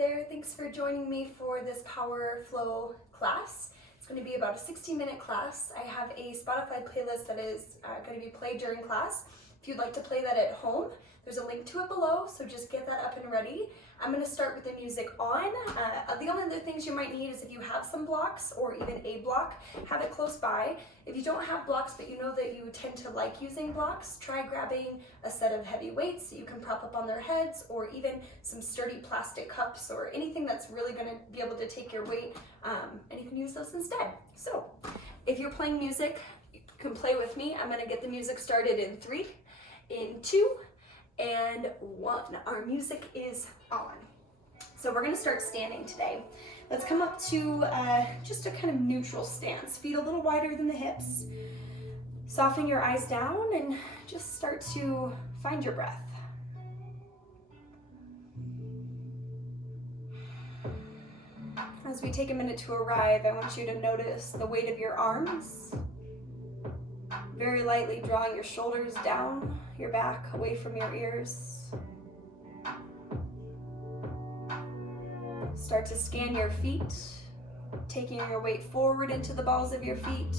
there, thanks for joining me for this Power Flow class. It's going to be about a 60-minute class. I have a Spotify playlist that is going to be played during class. If you'd like to play that at home, there's a link to it below, so just get that up and ready. I'm going to start with the music on. The only other things you might need is if you have some blocks or even a block, have it close by. If you don't have blocks but you know that you tend to like using blocks, try grabbing a set of heavy weights that you can prop up on their heads, or even some sturdy plastic cups or anything that's really going to be able to take your weight, and you can use those instead. So if you're playing music, you can play with me. I'm going to get the music started in 3, in 2, and 1. Our music is on. So we're going to start standing today. Let's come up to just a kind of neutral stance. Feet a little wider than the hips. Soften your eyes down and just start to find your breath. As we take a minute to arrive, I want you to notice the weight of your arms. Very lightly drawing your shoulders down, your back away from your ears. Start to scan your feet, taking your weight forward into the balls of your feet,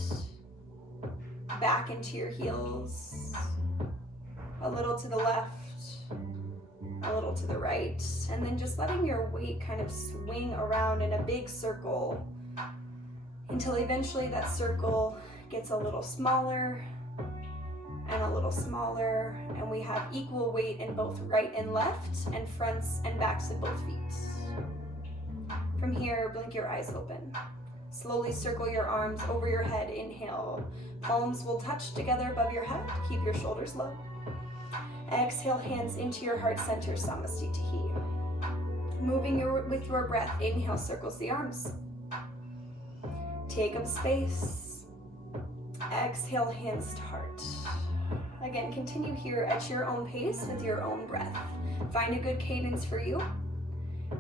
back into your heels, a little to the left, a little to the right, and then just letting your weight kind of swing around in a big circle until eventually that circle gets a little smaller and a little smaller, and we have equal weight in both right and left and fronts and backs of both feet. From here, blink your eyes open. Slowly circle your arms over your head. Inhale. Palms will touch together above your head. Keep your shoulders low. Exhale, hands into your heart center, Samastitihi. Moving with your breath, inhale, circles the arms. Take up space. Exhale, hands to heart. Again, continue here at your own pace with your own breath. Find a good cadence for you.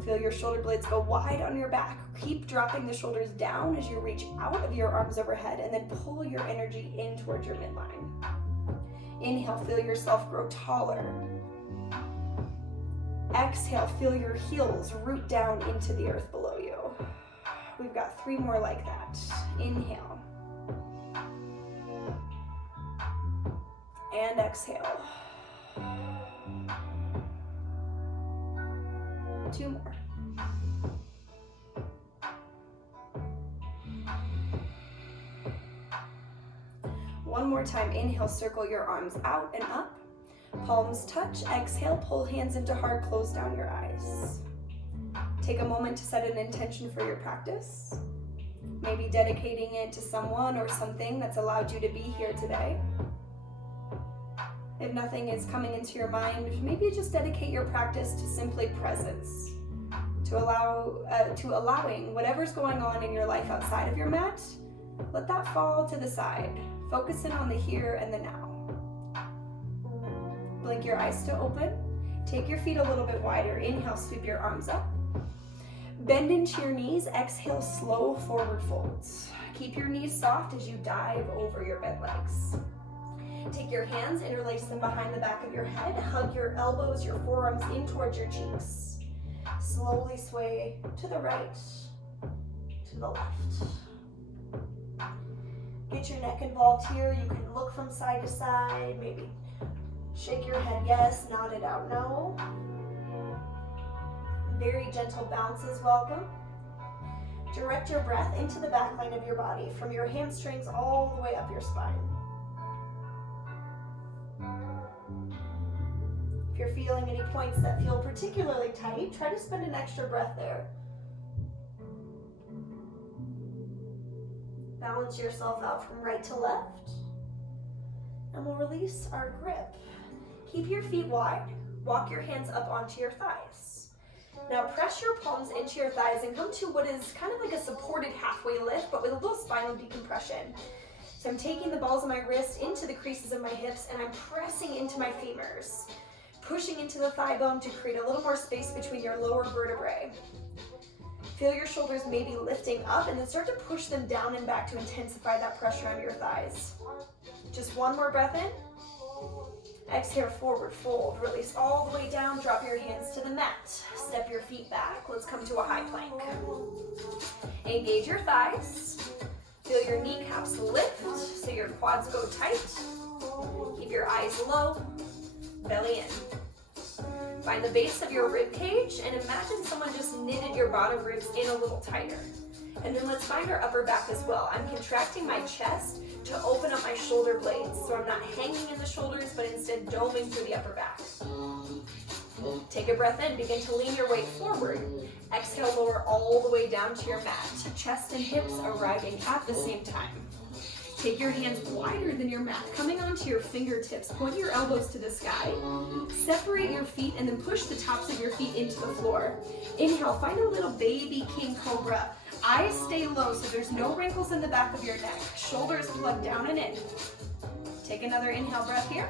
Feel your shoulder blades go wide on your back. Keep dropping the shoulders down as you reach out of your arms overhead, and then pull your energy in towards your midline. Inhale, feel yourself grow taller. Exhale, feel your heels root down into the earth below you. We've got 3 more like that. Inhale. And exhale. 2 more. One more time. Inhale, circle your arms out and up. Palms touch. Exhale, pull hands into heart, close down your eyes. Take a moment to set an intention for your practice. Maybe dedicating it to someone or something that's allowed you to be here today. If nothing is coming into your mind, maybe just dedicate your practice to simply presence, to allowing whatever's going on in your life outside of your mat. Let that fall to the side. Focus in on the here and the now. Blink your eyes to open. Take your feet a little bit wider. Inhale, sweep your arms up. Bend into your knees. Exhale, slow forward folds. Keep your knees soft as you dive over your bent legs. Take your hands, interlace them behind the back of your head. Hug your elbows, your forearms in towards your cheeks. Slowly sway to the right, to the left. Get your neck involved here. You can look from side to side, maybe shake your head yes, nod it out no. Very gentle bounce is welcome. Direct your breath into the back line of your body, from your hamstrings all the way up your spine. If you're feeling any points that feel particularly tight, try to spend an extra breath there. Balance yourself out from right to left, and we'll release our grip. Keep your feet wide. Walk your hands up onto your thighs. Now press your palms into your thighs and come to what is kind of like a supported halfway lift, but with a little spinal decompression. So I'm taking the balls of my wrist into the creases of my hips, and I'm pressing into my femurs, pushing into the thigh bone to create a little more space between your lower vertebrae. Feel your shoulders maybe lifting up, and then start to push them down and back to intensify that pressure on your thighs. Just one more breath in, Exhale, forward fold. Release all the way down. Drop your hands to the mat. Step your feet back. Let's come to a high plank. Engage your thighs. Feel your kneecaps lift so your quads go tight. Keep your eyes low. Belly in. Find the base of your rib cage and imagine someone just knitted your bottom ribs in a little tighter. And then let's find our upper back as well. I'm contracting my chest to open up my shoulder blades. So I'm not hanging in the shoulders, but instead doming through the upper back. Take a breath in, begin to lean your weight forward. Exhale, lower all the way down to your mat. Chest and hips arriving at the same time. Take your hands wider than your mat, coming onto your fingertips. Point your elbows to the sky. Separate your feet and then push the tops of your feet into the floor. Inhale, find a little baby king cobra. Eyes stay low so there's no wrinkles in the back of your neck. Shoulders plug down and in. Take another inhale breath here.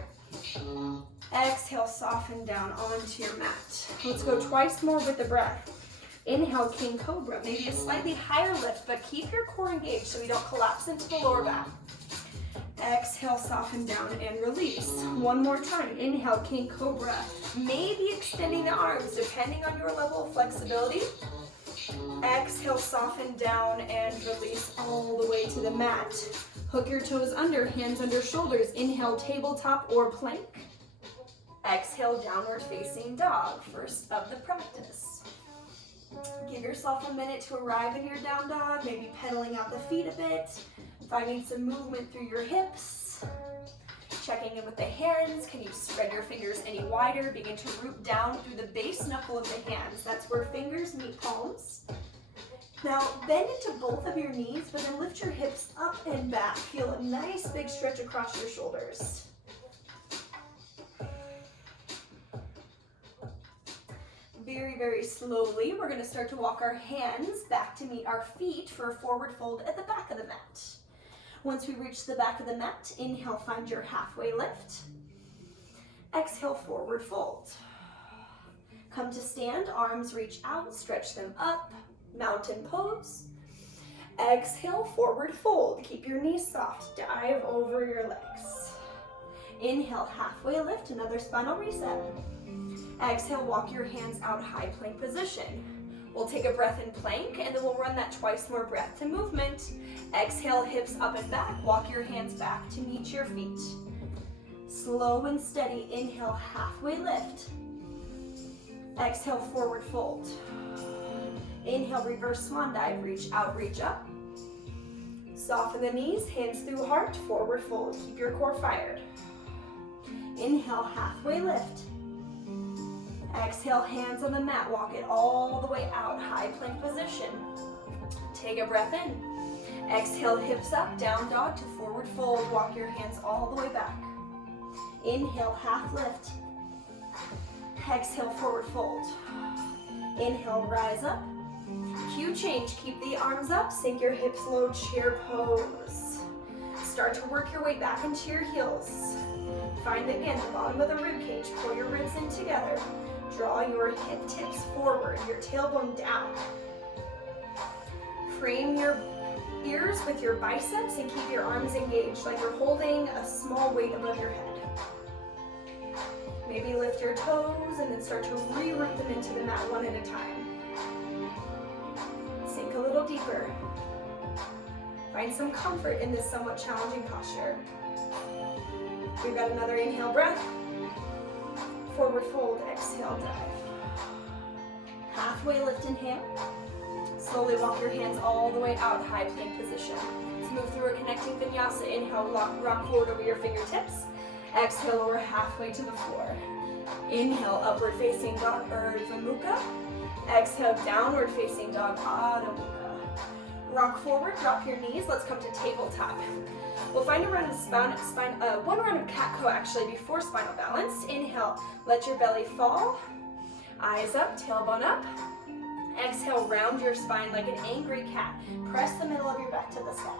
Exhale, soften down onto your mat. Let's go twice more with the breath. Inhale, king cobra. Maybe a slightly higher lift, but keep your core engaged so we don't collapse into the lower back. Exhale, soften down and release. One more time. Inhale, king cobra. Maybe extending the arms depending on your level of flexibility. Exhale, soften down and release all the way to the mat. Hook your toes under, hands under shoulders. Inhale, tabletop or plank. Exhale, downward facing dog, first of the practice. Give yourself a minute to arrive in your down dog, maybe pedaling out the feet a bit, finding some movement through your hips. Checking in with the hands. Can you spread your fingers any wider? Begin to root down through the base knuckle of the hands. That's where fingers meet palms. Now bend into both of your knees, but then lift your hips up and back. Feel a nice big stretch across your shoulders. Very, very slowly, we're going to start to walk our hands back to meet our feet for a forward fold at the back of the mat. Once we reach the back of the mat, inhale, find your halfway lift. Exhale, forward fold. Come to stand, arms reach out, stretch them up, mountain pose. Exhale, forward fold. Keep your knees soft, dive over your legs. Inhale, halfway lift, another spinal reset. Exhale, walk your hands out, high plank position. We'll take a breath in plank, and then we'll run that twice more breath to movement. Exhale, hips up and back. Walk your hands back to meet your feet. Slow and steady. Inhale, halfway lift. Exhale, forward fold. Inhale, reverse swan dive. Reach out, reach up. Soften the knees, hands through heart, forward fold. Keep your core fired. Inhale, halfway lift. Exhale, hands on the mat, walk it all the way out, high plank position. Take a breath in. Exhale, hips up, down dog to forward fold. Walk your hands all the way back. Inhale, half lift. Exhale, forward fold. Inhale, rise up. Cue change, keep the arms up, sink your hips low, chair pose. Start to work your way back into your heels. Find again the bottom of the rib cage, pull your ribs in together. Draw your hip tips forward, your tailbone down. Frame your ears with your biceps and keep your arms engaged like you're holding a small weight above your head. Maybe lift your toes and then start to re-root them into the mat one at a time. Sink a little deeper. Find some comfort in this somewhat challenging posture. We've got another inhale breath. Forward fold, exhale, dive. Halfway lift, inhale. Slowly walk your hands all the way out, high plank position. Let's move through a connecting vinyasa. Inhale, rock forward over your fingertips. Exhale, lower halfway to the floor. Inhale, upward facing dog, Urdhva Mukha. Exhale, downward facing dog, Adho Mukha. Rock forward, drop your knees. Let's come to tabletop. We'll find a round of one round of cat-co actually before spinal balance. Inhale, let your belly fall. Eyes up, tailbone up. Exhale, round your spine like an angry cat. Press the middle of your back to the sky.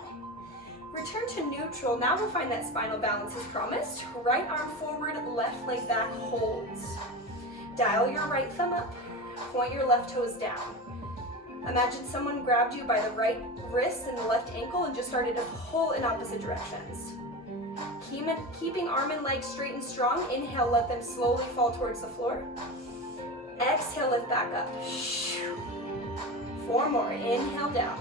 Return to neutral. Now we'll find that spinal balance as promised. Right arm forward, left leg back, holds. Dial your right thumb up. Point your left toes down. Imagine someone grabbed you by the right wrist and the left ankle and just started to pull in opposite directions. Keeping arm and leg straight and strong. Inhale, let them slowly fall towards the floor. Exhale, lift back up. 4 more. Inhale, down.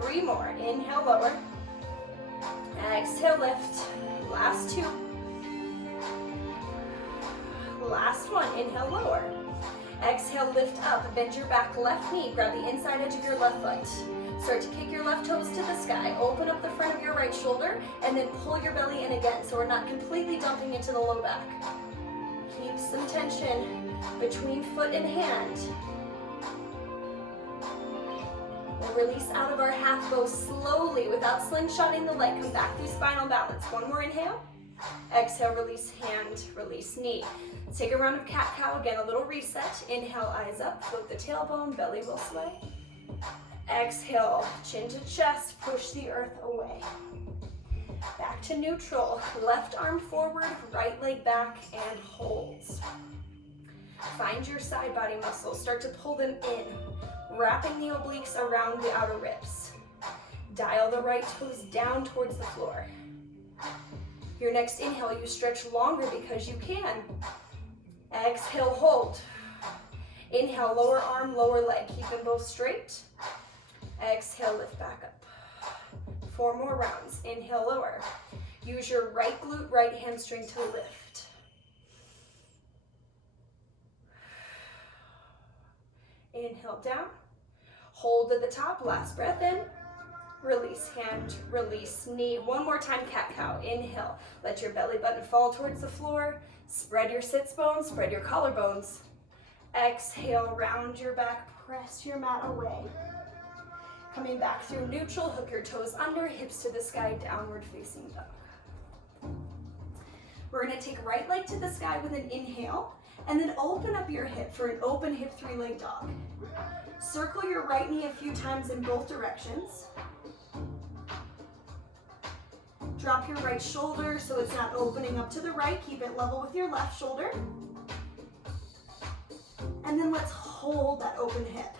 3 more. Inhale, lower. Exhale, lift. Last 2. Last 1. Inhale, lower. Exhale, lift up. Bend your back left knee. Grab the inside edge of your left foot. Start to kick your left toes to the sky. Open up the front of your right shoulder and then pull your belly in again so we're not completely dumping into the low back. Keep some tension between foot and hand. We'll release out of our half bow slowly without slingshotting the leg. Come back through spinal balance. 1 more inhale. Exhale, release hand, release knee. Let's take a round of cat-cow. Again, a little reset. Inhale, eyes up, float the tailbone, belly will sway. Exhale, chin to chest, push the earth away. Back to neutral. Left arm forward, right leg back, and hold. Find your side body muscles. Start to pull them in, wrapping the obliques around the outer ribs. Dial the right toes down towards the floor. Your next inhale, you stretch longer because you can. Exhale, hold. Inhale, lower arm, lower leg. Keep them both straight. Exhale, lift back up. 4 more rounds. Inhale, lower. Use your right glute, right hamstring to lift. Inhale, down. Hold at the top. Last breath in. Release hand, release knee. 1 more time, cat-cow. Inhale. Let your belly button fall towards the floor. Spread your sits bones, spread your collarbones. Exhale, round your back, press your mat away. Coming back through neutral, hook your toes under, hips to the sky, downward facing dog. We're gonna take right leg to the sky with an inhale, and then open up your hip for an open hip 3-leg dog. Circle your right knee a few times in both directions. Drop your right shoulder so it's not opening up to the right. Keep it level with your left shoulder. And then let's hold that open hip.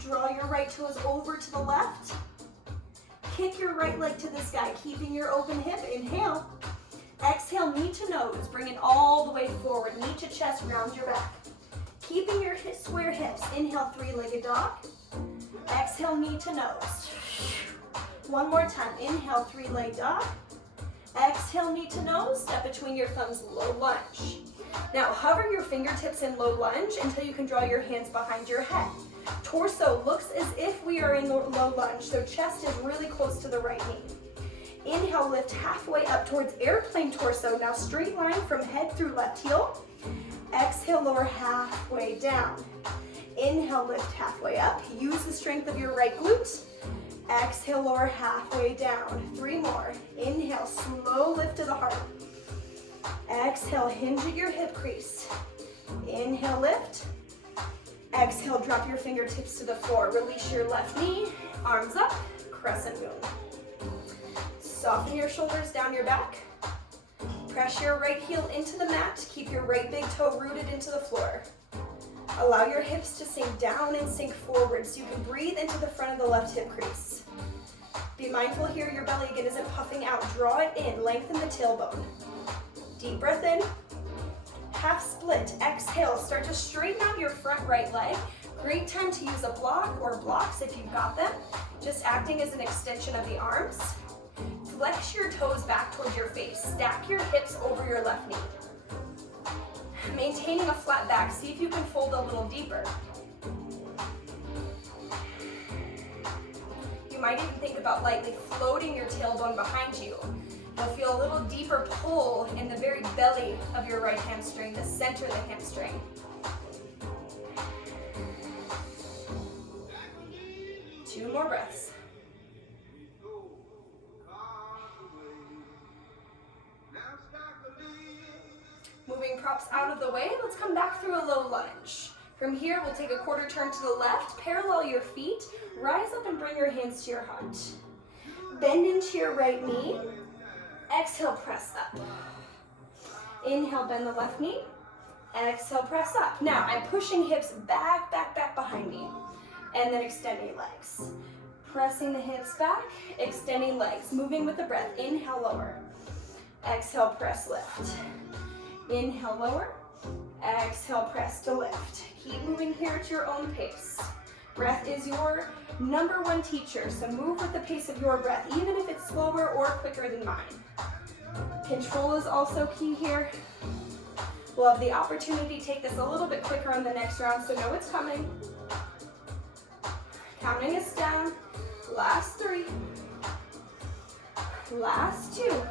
Draw your right toes over to the left. Kick your right leg to the sky, keeping your open hip. Inhale. Exhale, knee to nose. Bring it all the way forward. Knee to chest, round your back. Keeping your square hips. Inhale, 3-legged dog. Exhale, knee to nose. 1 more time. Inhale, 3-leg dog. Exhale, knee to nose. Step between your thumbs, low lunge. Now hover your fingertips in low lunge until you can draw your hands behind your head. Torso looks as if we are in low lunge, so chest is really close to the right knee. Inhale, lift halfway up towards airplane torso. Now straight line from head through left heel. Exhale, lower halfway down. Inhale, lift halfway up. Use the strength of your right glute. Exhale, lower halfway down. 3 more. Inhale, slow lift to the heart. Exhale, hinge at your hip crease. Inhale, lift. Exhale, drop your fingertips to the floor. Release your left knee, arms up, crescent moon. Soften your shoulders down your back. Press your right heel into the mat. Keep your right big toe rooted into the floor. Allow your hips to sink down and sink forward so you can breathe into the front of the left hip crease. Be mindful here your belly again isn't puffing out. Draw it in, lengthen the tailbone. Deep breath in, half split. Exhale, start to straighten out your front right leg. Great time to use a block or blocks if you've got them, just acting as an extension of the arms. Flex your toes back towards your face. Stack your hips over your left knee. Maintaining a flat back, see if you can fold a little deeper. You might even think about lightly floating your tailbone behind you. You'll feel a little deeper pull in the very belly of your right hamstring, the center of the hamstring. Two more breaths. Moving props out of the way, let's come back through a low lunge. From here, we'll take a quarter turn to the left, parallel your feet, rise up and bring your hands to your heart. Bend into your right knee. Exhale, press up. Inhale, bend the left knee. Exhale, press up. Now, I'm pushing hips back behind me, and then extending legs. Pressing the hips back, extending legs, moving with the breath. Inhale, lower. Exhale, press, lift. Inhale, lower. Exhale, press to lift. Keep moving here at your own pace. Breath is your number one teacher, so move with the pace of your breath, even if it's slower or quicker than mine. Control is also key here. We'll have the opportunity to take this a little bit quicker on the next round, so know it's coming. Counting us down. Last 3. Last 2.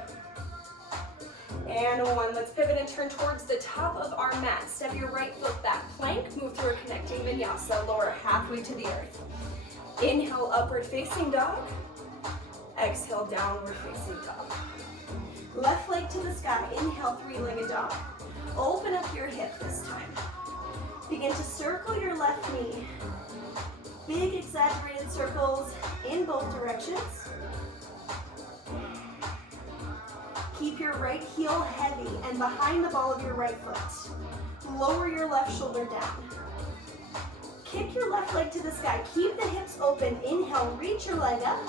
And 1. Let's pivot and turn towards the top of our mat. Step your right foot back, plank, move through a connecting vinyasa, lower halfway to the earth. Inhale, upward facing dog. Exhale, downward facing dog. Left leg to the sky, inhale, 3-legged dog. Open up your hip this time. Begin to circle your left knee. Big exaggerated circles in both directions. Keep your right heel heavy and behind the ball of your right foot. Lower your left shoulder down. Kick your left leg to the sky. Keep the hips open. Inhale, reach your leg up.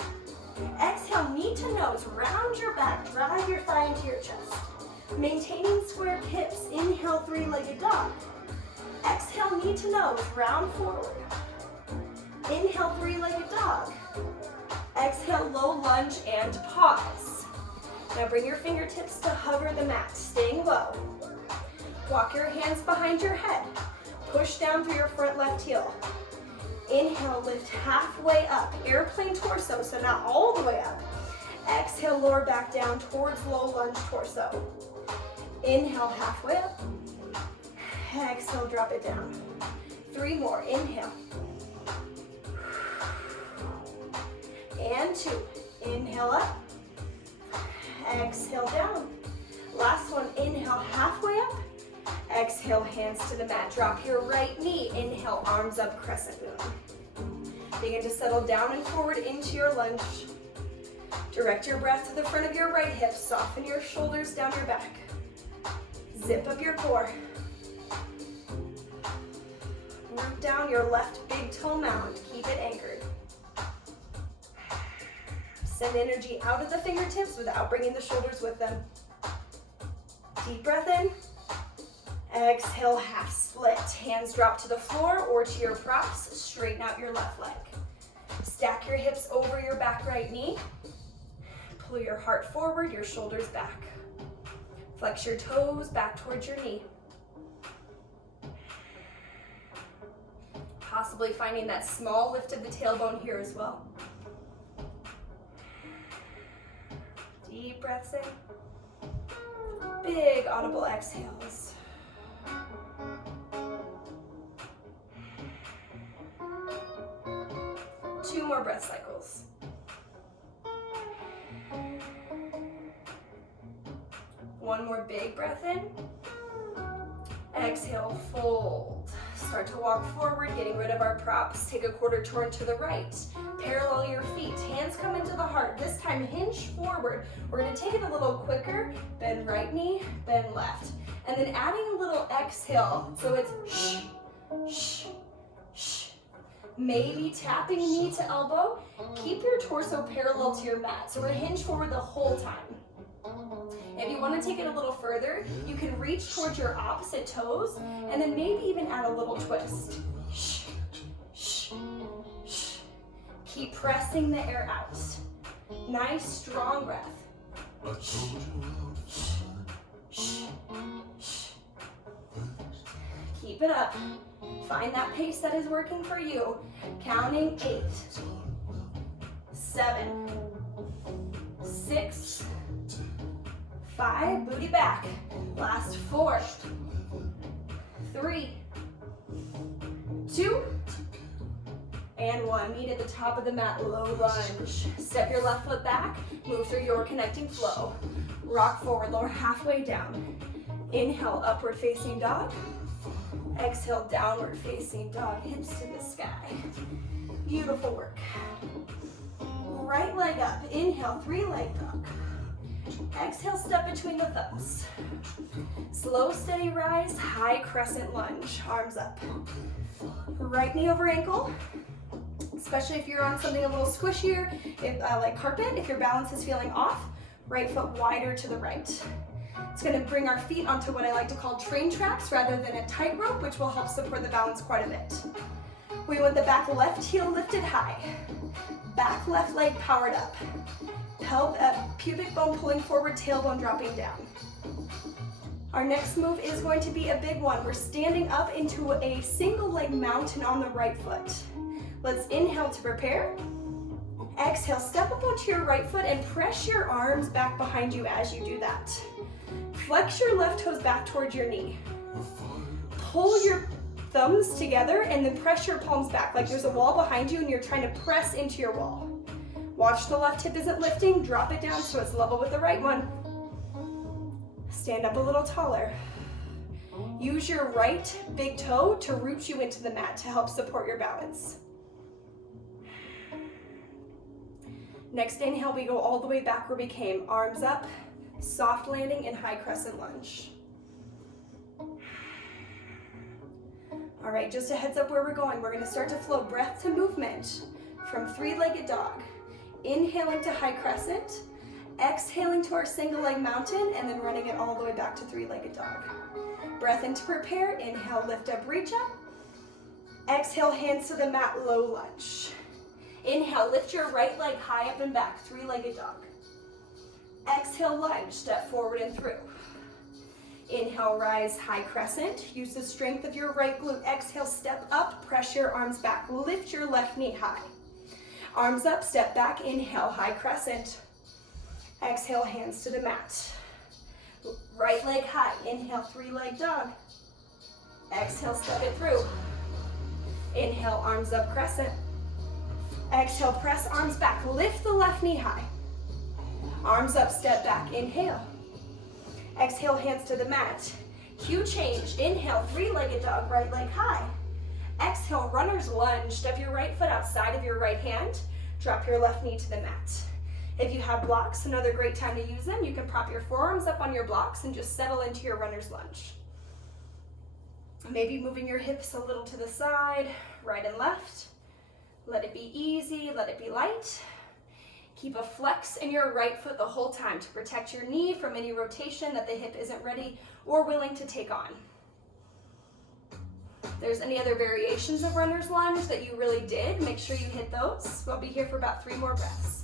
Exhale, knee to nose. Round your back. Drive your thigh into your chest. Maintaining square hips. Inhale, 3-legged dog. Exhale, knee to nose. Round forward. Inhale, 3-legged dog. Exhale, low lunge and pause. Now bring your fingertips to hover the mat, staying low. Walk your hands behind your head. Push down through your front left heel. Inhale, lift halfway up. Airplane torso, so not all the way up. Exhale, lower back down towards low lunge torso. Inhale, halfway up. Exhale, drop it down. 3 more, inhale. And 2, inhale up. Exhale down. Last one, inhale halfway up. Exhale, hands to the mat. Drop your right knee. Inhale, arms up, crescent moon. Begin to settle down and forward into your lunge. Direct your breath to the front of your right hip. Soften your shoulders down your back. Zip up your core. Root down your left big toe mound. Keep it anchored. Send energy out of the fingertips without bringing the shoulders with them. Deep breath in. Exhale, half split. Hands drop to the floor or to your props. Straighten out your left leg. Stack your hips over your back right knee. Pull your heart forward, your shoulders back. Flex your toes back towards your knee. Possibly finding that small lift of the tailbone here as well. Deep breaths in. Big audible exhales. Two more breath cycles. One more big breath in. Exhale, fold. Start to walk forward, getting rid of our props. Take a quarter turn to the right. Parallel your feet. Hands come into the heart. This time, hinge forward. We're going to take it a little quicker. Bend right knee, bend left. And then adding a little exhale. So it's shh, shh, shh. Maybe tapping knee to elbow. Keep your torso parallel to your mat. So we're going to hinge forward the whole time. If you want to take it a little further, you can reach towards your opposite toes and then maybe even add a little twist. Shh, shh, shh. Keep pressing the air out. Nice, strong breath. Shh, shh, shh. Keep it up. Find that pace that is working for you. Counting 8, 7, 6, 5, booty back. Last 4, 3, 2, and 1. Meet at the top of the mat, low lunge. Step your left foot back, move through your connecting flow. Rock forward, lower halfway down. Inhale, upward facing dog. Exhale, downward facing dog, hips to the sky. Beautiful work. Right leg up, inhale, 3-leg dog. Exhale, step between the thumbs. Slow, steady rise, high crescent lunge, arms up. Right knee over ankle. especially if you're on something a little squishier, like carpet. If your balance is feeling off, right foot wider to the right. It's going to bring our feet onto what I like to call train tracks rather than a tightrope, which will help support the balance quite a bit. We want the back left heel lifted high, back left leg powered up, pubic bone pulling forward, tailbone dropping down. Our next move is going to be a big one. We're standing up into a single leg mountain on the right foot. Let's inhale to prepare. Exhale, step up onto your right foot and press your arms back behind you as you do that. Flex your left toes back towards your knee. Pull your thumbs together and then press your palms back like there's a wall behind you and you're trying to press into your wall. Watch the left hip isn't lifting, drop it down so it's level with the right one. Stand up a little taller. Use your right big toe to root you into the mat to help support your balance. Next inhale, we go all the way back where we came. Arms up, soft landing and high crescent lunge. All right, just a heads up where we're going. We're gonna start to flow breath to movement from three-legged dog. Inhaling to high crescent, exhaling to our single leg mountain, and then running it all the way back to three-legged dog. Breath in to prepare. Inhale, lift up, reach up. Exhale, hands to the mat, low lunge. Inhale, lift your right leg high up and back, three-legged dog. Exhale, lunge, step forward and through. Inhale, rise, high crescent. Use the strength of your right glute. Exhale, step up, press your arms back. Lift your left knee high. Arms up, step back, inhale, high crescent. Exhale, hands to the mat. Right leg high, inhale, three-leg dog. Exhale, step it through. Inhale, arms up, crescent. Exhale, press arms back, lift the left knee high. Arms up, step back, inhale. Exhale, hands to the mat. Cue change, inhale, three-legged dog, right leg high. Exhale, runner's lunge, step your right foot outside of your right hand, drop your left knee to the mat. If you have blocks, another great time to use them. You can prop your forearms up on your blocks and just settle into your runner's lunge. Maybe moving your hips a little to the side, right and left. Let it be easy, let it be light. Keep a flex in your right foot the whole time to protect your knee from any rotation that the hip isn't ready or willing to take on. If there's any other variations of runner's lunge that you really did, make sure you hit those. We'll be here for about 3 more breaths.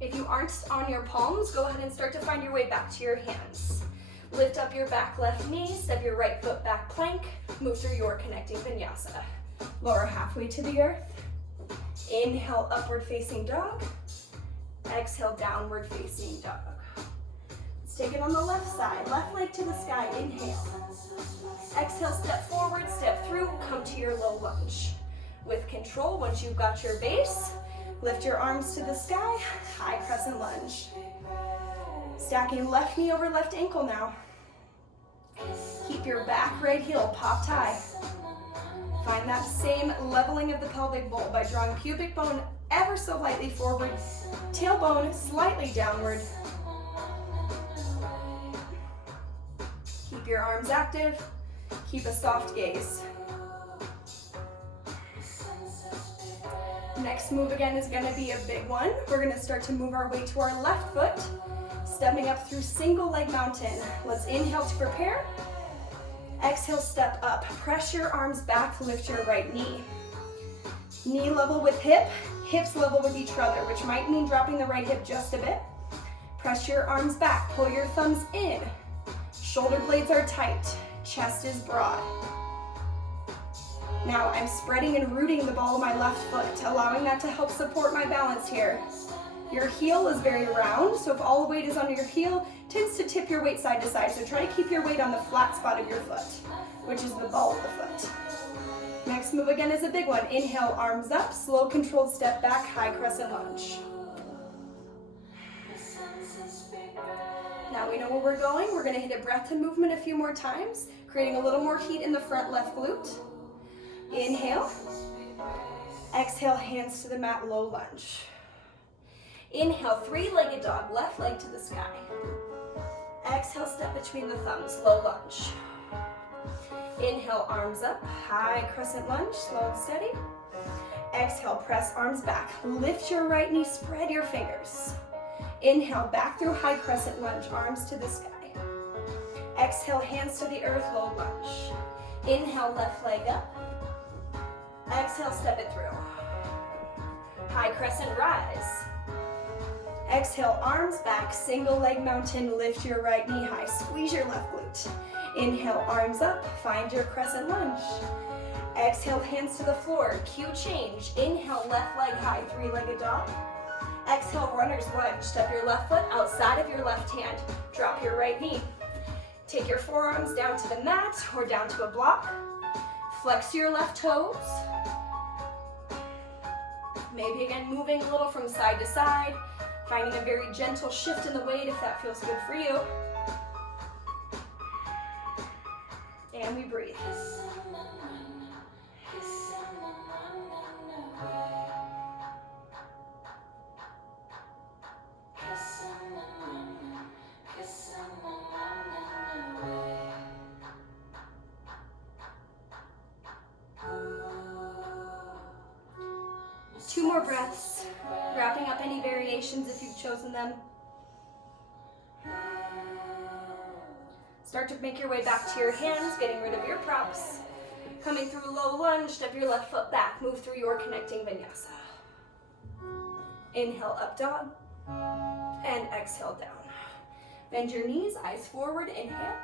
If you aren't on your palms, go ahead and start to find your way back to your hands. Lift up your back left knee, step your right foot back plank, move through your connecting vinyasa. Lower halfway to the earth. Inhale, upward facing dog. Exhale, downward facing dog. Let's take it on the left side. Left leg to the sky, inhale. Exhale, step forward, step through, come to your low lunge. With control, once you've got your base, lift your arms to the sky, high crescent lunge. Stacking left knee over left ankle now. Keep your back right heel popped high. Find that same leveling of the pelvic bowl by drawing pubic bone ever so lightly forward, tailbone slightly downward. Keep your arms active. Keep a soft gaze. Next move again is going to be a big one. We're going to start to move our way to our left foot, stepping up through single leg mountain. Let's inhale to prepare. Exhale, step up. Press your arms back, lift your right knee. Knee level with hip, hips level with each other, which might mean dropping the right hip just a bit. Press your arms back, pull your thumbs in. Shoulder blades are tight, chest is broad. Now I'm spreading and rooting the ball of my left foot, allowing that to help support my balance here. Your heel is very round, so if all the weight is on your heel, it tends to tip your weight side to side. So try to keep your weight on the flat spot of your foot, which is the ball of the foot. Next move again is a big one. Inhale, arms up, slow controlled step back, high crescent lunge. Now we know where we're going. We're gonna hit a breath to movement a few more times, creating a little more heat in the front left glute. Inhale. Exhale, hands to the mat, low lunge. Inhale, three-legged dog, left leg to the sky. Exhale, step between the thumbs, low lunge. Inhale, arms up, high crescent lunge, slow and steady. Exhale, press arms back. Lift your right knee, spread your fingers. Inhale, back through high crescent lunge, arms to the sky. Exhale, hands to the earth, low lunge. Inhale, left leg up. Exhale, step it through. High crescent rise. Exhale, arms back, single leg mountain, lift your right knee high, squeeze your left glute. Inhale, arms up, find your crescent lunge. Exhale, hands to the floor, cue change. Inhale, left leg high, three-legged dog. Exhale, runner's lunge, step your left foot outside of your left hand, drop your right knee. Take your forearms down to the mat or down to a block. Flex your left toes. Maybe again, moving a little from side to side, finding a very gentle shift in the weight if that feels good for you. And we breathe. Two more breaths, wrapping up any variations if you've chosen them. Start to make your way back to your hands, getting rid of your props. Coming through low lunge, step your left foot back, move through your connecting vinyasa. Inhale, up dog, and exhale, down. Bend your knees, eyes forward, inhale.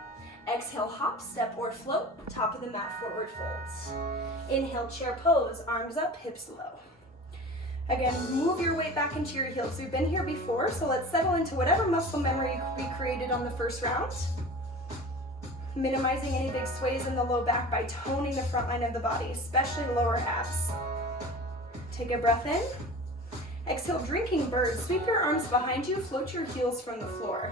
Exhale, hop, step or float, top of the mat, forward folds. Inhale, chair pose, arms up, hips low. Again, move your weight back into your heels. We've been here before, so let's settle into whatever muscle memory we created on the first round. Minimizing any big sways in the low back by toning the front line of the body, especially lower abs. Take a breath in. Exhale, drinking bird. Sweep your arms behind you, float your heels from the floor.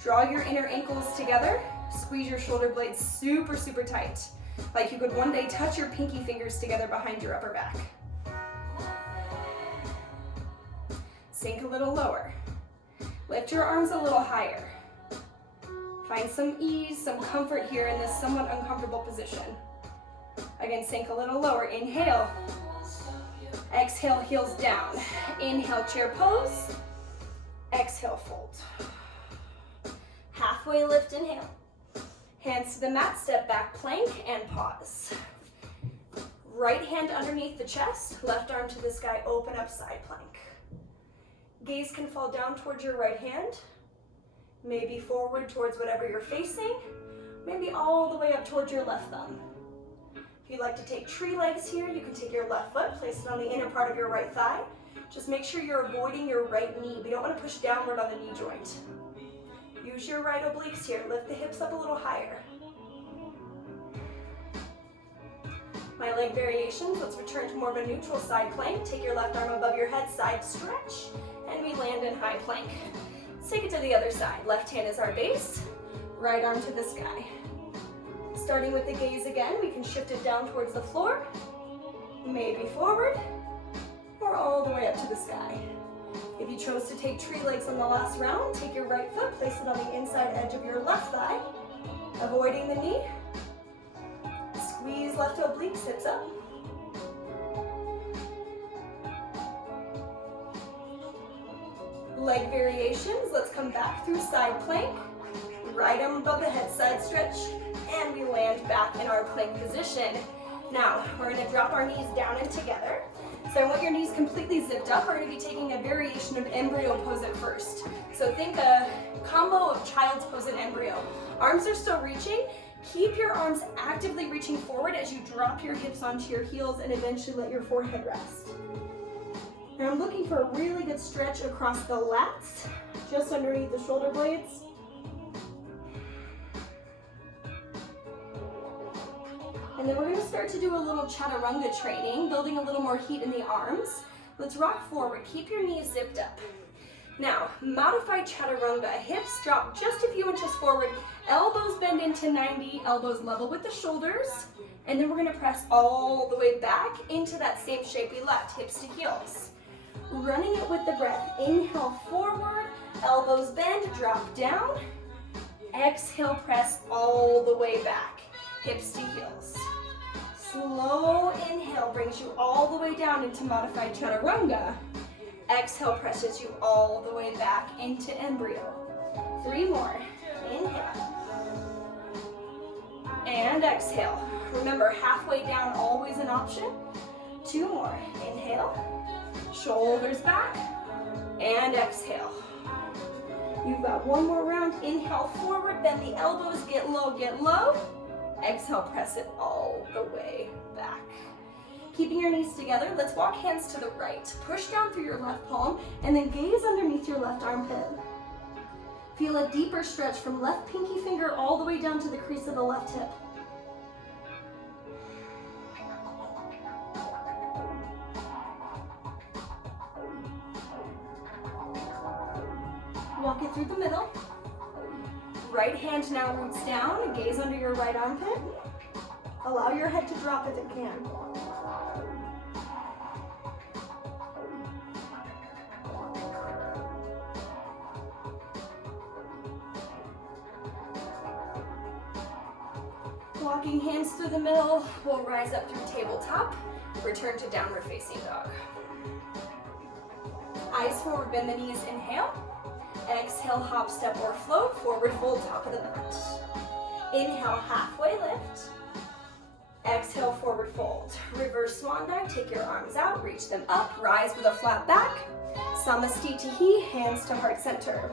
Draw your inner ankles together. Squeeze your shoulder blades super, super tight. Like you could one day touch your pinky fingers together behind your upper back. Sink a little lower. Lift your arms a little higher. Find some ease, some comfort here in this somewhat uncomfortable position. Again, sink a little lower. Inhale. Exhale, heels down. Inhale, chair pose. Exhale, fold. Halfway lift, inhale. Hands to the mat, step back, plank, and pause. Right hand underneath the chest, left arm to the sky, open up, side plank. Gaze can fall down towards your right hand, maybe forward towards whatever you're facing, maybe all the way up towards your left thumb. If you'd like to take tree legs here, you can take your left foot, place it on the inner part of your right thigh. Just make sure you're avoiding your right knee. We don't want to push downward on the knee joint. Use your right obliques here. Lift the hips up a little higher. My leg variations, let's return to more of a neutral side plank. Take your left arm above your head, side stretch, and we land in high plank. Let's take it to the other side. Left hand is our base, right arm to the sky. Starting with the gaze again, we can shift it down towards the floor, maybe forward, or all the way up to the sky. If you chose to take tree legs on the last round, take your right foot, place it on the inside edge of your left thigh, avoiding the knee. Squeeze left obliques, hips up. Leg variations, let's come back through side plank. Right arm above the head, side stretch, and we land back in our plank position. Now, we're gonna drop our knees down and together. So I want your knees completely zipped up. We're gonna be taking a variation of embryo pose at first. So think a combo of child's pose and embryo. Arms are still reaching. Keep your arms actively reaching forward as you drop your hips onto your heels and eventually let your forehead rest. Now I'm looking for a really good stretch across the lats, just underneath the shoulder blades. And then we're going to start to do a little chaturanga training, building a little more heat in the arms. Let's rock forward. Keep your knees zipped up. Now, modified chaturanga. Hips drop just a few inches forward. Elbows bend into 90, elbows level with the shoulders. And then we're going to press all the way back into that same shape we left, hips to heels. Running it with the breath. Inhale forward, elbows bend, drop down. Exhale, press all the way back, hips to heels. Slow inhale brings you all the way down into modified chaturanga. Exhale presses you all the way back into embryo. 3 more. Inhale. And exhale. Remember, halfway down, always an option. 2 more. Inhale. Shoulders back. And exhale. You've got 1 more round. Inhale forward, bend the elbows, get low, get low. Exhale, press it all the way back. Keeping your knees together, let's walk hands to the right. Push down through your left palm and then gaze underneath your left armpit. Feel a deeper stretch from left pinky finger all the way down to the crease of the left hip. Walk it through the middle. Right hand now roots down, gaze under your right armpit. Allow your head to drop if it can. Walking hands through the middle, we'll rise up through tabletop, return to downward facing dog. Eyes forward, bend the knees, inhale. Exhale, hop, step, or float, forward fold, top of the mat. Inhale, halfway lift. Exhale, forward fold. Reverse swan dive, take your arms out, reach them up, rise with a flat back. Samastitihi, hands to heart center.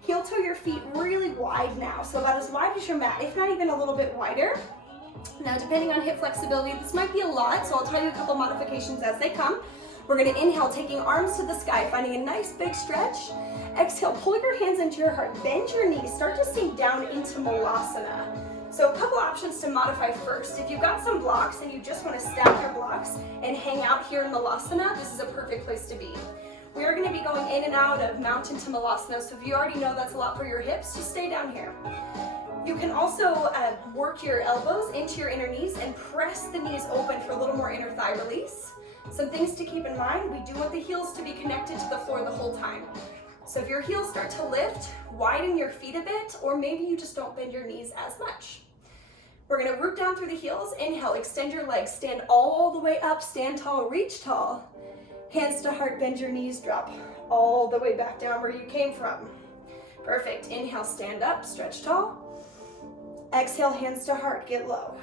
Heel toe your feet really wide now, so about as wide as your mat, if not even a little bit wider. Now, depending on hip flexibility, this might be a lot, so I'll tell you a couple modifications as they come. We're gonna inhale, taking arms to the sky, finding a nice big stretch. Exhale, pull your hands into your heart, bend your knees, start to sink down into Malasana. So a couple options to modify first. If you've got some blocks and you just wanna stack your blocks and hang out here in Malasana, this is a perfect place to be. We are gonna be going in and out of mountain to Malasana, so if you already know that's a lot for your hips, just stay down here. You can also work your elbows into your inner knees and press the knees open for a little more inner thigh release. Some things to keep in mind, we do want the heels to be connected to the floor the whole time. So if your heels start to lift, widen your feet a bit, or maybe you just don't bend your knees as much. We're gonna root down through the heels, inhale, extend your legs, stand all the way up, stand tall, reach tall. Hands to heart, bend your knees, drop all the way back down where you came from. Perfect, inhale, stand up, stretch tall. Exhale, hands to heart, get low.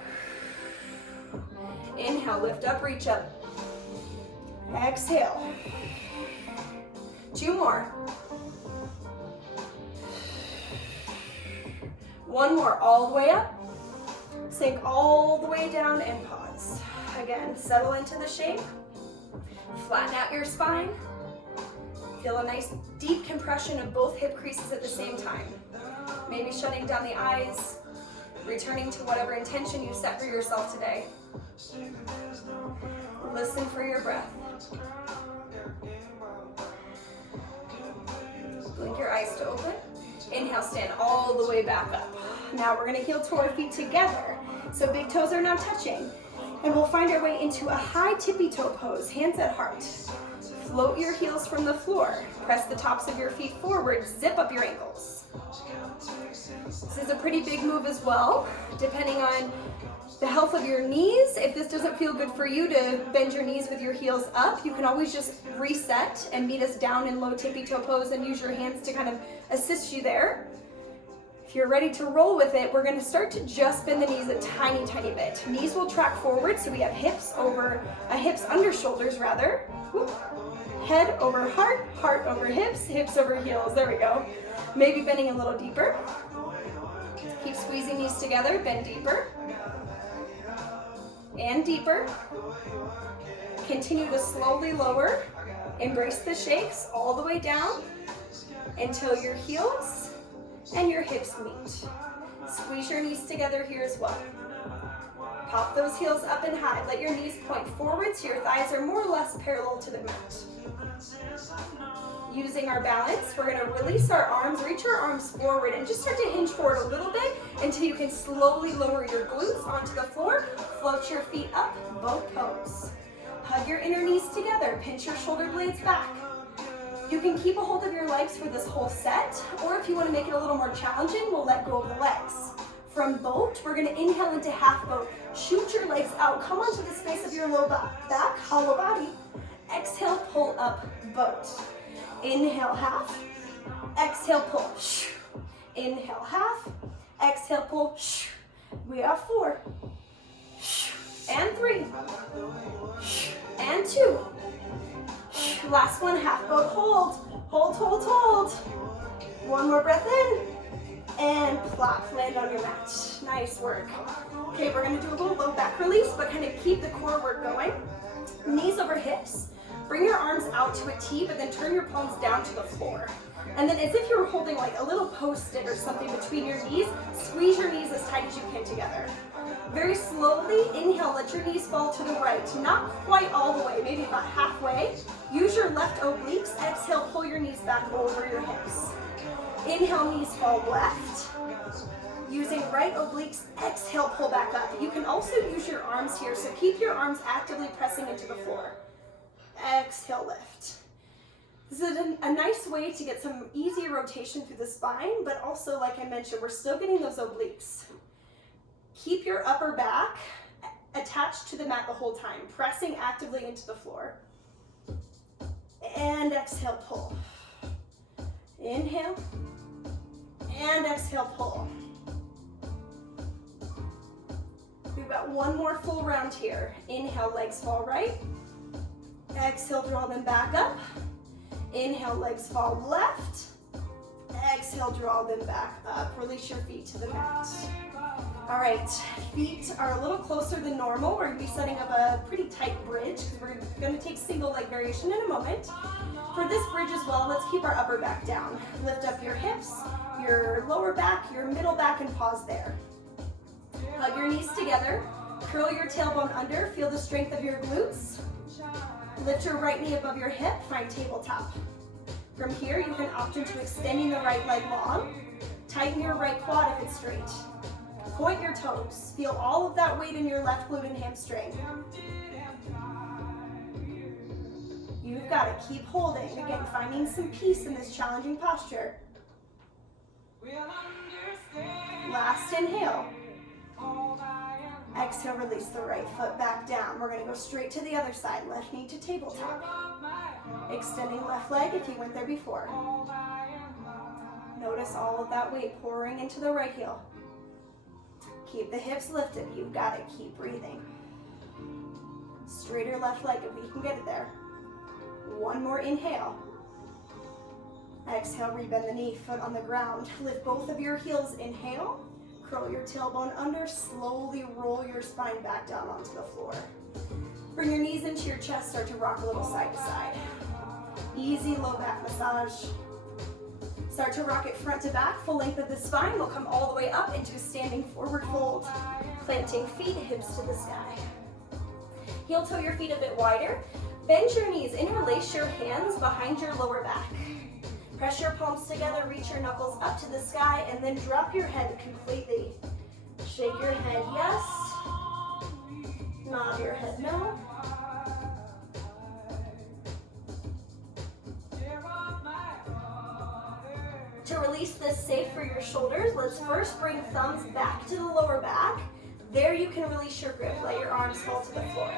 Inhale, lift up, reach up. Exhale. 2 more. 1 more, all the way up. Sink all the way down and pause. Again, settle into the shape. Flatten out your spine. Feel a nice deep compression of both hip creases at the same time. Maybe shutting down the eyes, returning to whatever intention you set for yourself today. Listen for your breath. Blink your eyes to open. Inhale, stand all the way back up. Now we're gonna heel toe our feet together. So big toes are now touching. And we'll find our way into a high tippy toe pose, hands at heart. Float your heels from the floor. Press the tops of your feet forward, zip up your ankles. This is a pretty big move as well, depending on the health of your knees. If this doesn't feel good for you to bend your knees with your heels up, you can always just reset and meet us down in low tippy toe pose and use your hands to kind of assist you there. If you're ready to roll with it, we're gonna start to just bend the knees a tiny, tiny bit. Knees will track forward, so we have hips under shoulders rather. Whoop. Head over heart, heart over hips, hips over heels. There we go. Maybe bending a little deeper. Keep squeezing knees together, bend deeper. And deeper. Continue to slowly lower. Embrace the shakes all the way down until your heels and your hips meet. Squeeze your knees together here as well. Pop those heels up and high. Let your knees point forward so your thighs are more or less parallel to the mat. Using our balance, we're gonna release our arms, reach our arms forward, and just start to hinge forward a little bit until you can slowly lower your glutes onto the floor. Float your feet up, both toes. Hug your inner knees together, pinch your shoulder blades back. You can keep a hold of your legs for this whole set, or if you want to make it a little more challenging, we'll let go of the legs. From boat, we're going to inhale into half boat. Shoot your legs out. Come onto the space of your low back, hollow body. Exhale, pull up, boat. Inhale, half. Exhale, pull. Inhale, half. Exhale, pull. We have 4. And 3. And 2. Last one, half boat, hold. Hold, hold, hold. One more breath in. And plop, land on your mat. Nice work. Okay, we're gonna do a little low back release, but kind of keep the core work going. Knees over hips. Bring your arms out to a T, but then turn your palms down to the floor. And then as if you were holding like a little post-it or something between your knees, squeeze your knees as tight as you can together. Very slowly, inhale, let your knees fall to the right. Not quite all the way, maybe about halfway. Use your left obliques. Exhale, pull your knees back over your hips. Inhale, knees fall left. Using right obliques, exhale, pull back up. You can also use your arms here, so keep your arms actively pressing into the floor. Exhale, lift. This is a nice way to get some easy rotation through the spine, but also, like I mentioned, we're still getting those obliques. Keep your upper back attached to the mat the whole time, pressing actively into the floor. And exhale, pull. Inhale. And exhale, pull. We've got one more full round here. Inhale, legs fall right. Exhale, draw them back up. Inhale, legs fall left. Exhale, draw them back up. Release your feet to the mat. All right, feet are a little closer than normal. We're gonna be setting up a pretty tight bridge because we're gonna take single leg variation in a moment. For this bridge as well, let's keep our upper back down. Lift up your hips, your lower back, your middle back, and pause there. Hug your knees together. Curl your tailbone under. Feel the strength of your glutes. Lift your right knee above your hip. Find tabletop. From here, you can opt into extending the right leg long. Tighten your right quad if it's straight. Point your toes. Feel all of that weight in your left glute and hamstring. You've got to keep holding. Again, finding some peace in this challenging posture. Last inhale. Exhale, release the right foot back down. We're going to go straight to the other side. Left knee to tabletop. Extending left leg if you went there before. Notice all of that weight pouring into the right heel. Keep the hips lifted. You've got to keep breathing. Straighter left leg if we can get it there. One more inhale. Exhale, rebend the knee, foot on the ground. Lift both of your heels, inhale. Curl your tailbone under, slowly roll your spine back down onto the floor. Bring your knees into your chest, start to rock a little side to side. Easy low back massage. Start to rock it front to back, full length of the spine. We'll come all the way up into a standing forward fold. Planting feet, hips to the sky. Heel toe your feet a bit wider. Bend your knees, interlace your hands behind your lower back. Press your palms together, reach your knuckles up to the sky, and then drop your head completely. Shake your head yes, nod your head no. To release this safe for your shoulders, let's first bring thumbs back to the lower back. There you can release your grip, let your arms fall to the floor.